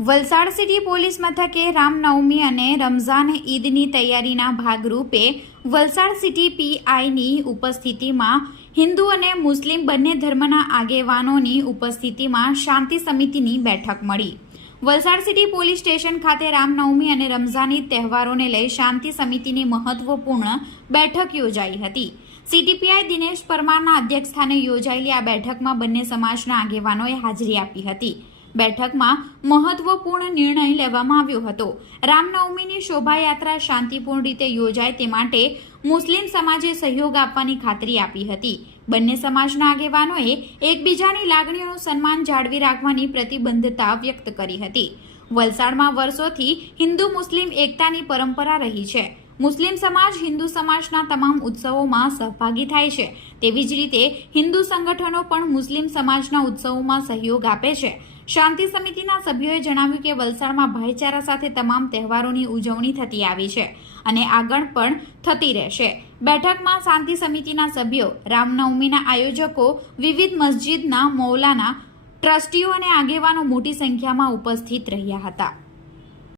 Valsad city police મથકે રામનવમી અને રમઝાન ઈદની તૈયારીના ભાગરૂપે વલસાડ સિટી પીઆઈની ઉપસ્થિતિમાં હિન્દુ અને મુસ્લિમ બંને ધર્મના આગેવાનોની ઉપસ્થિતિમાં શાંતિ સમિતિની બેઠક મળી। વલસાડ સિટી પોલીસ સ્ટેશન ખાતે રામનવમી અને રમઝાન ઈદ તહેવારોને લઈ શાંતિ સમિતિની મહત્વપૂર્ણ બેઠક યોજાઈ હતી। સિટી પીઆઈ દિનેશ પરમારના અધ્યક્ષસ્થાને યોજાયેલી આ બેઠકમાં બંને સમાજના આગેવાનોએ હાજરી આપી હતી। બેઠકમાં મહત્વપૂર્ણ નિર્ણય લેવામાં આવ્યો હતો। રામનવમીની શોભાયાત્રા શાંતિપૂર્ણ રીતે યોજાય તે માટે મુસ્લિમ સમાજે સહયોગ આપવાની ખાતરી આપી હતી। બંને સમાજના આગેવાનોએ એકબીજાની લાગણીઓનું સન્માન જાળવી રાખવાની પ્રતિબદ્ધતા વ્યક્ત કરી હતી। વલસાડમાં વર્ષોથી હિન્દુ મુસ્લિમ એકતાની પરંપરા રહી છે। મુસ્લિમ સમાજ હિન્દુ સમાજના તમામ ઉત્સવોમાં સહભાગી થાય છે, તેવી જ રીતે હિન્દુ સંગઠનો પણ મુસ્લિમ સમાજના ઉત્સવોમાં સહયોગ આપે છે। શાંતિ સમિતિના સભ્યોએ જણાવ્યું કે વલસાડમાં ભાઈચારા સાથે તમામ તહેવારોની ઉજવણી થતી આવી છે અને આગળ પણ થતી રહેશે। બેઠકમાં શાંતિ સમિતિના સભ્યો, રામનવમીના આયોજકો, વિવિધ મસ્જિદના મૌલાના, ટ્રસ્ટીઓ અને આગેવાનો મોટી સંખ્યામાં ઉપસ્થિત રહ્યા હતા।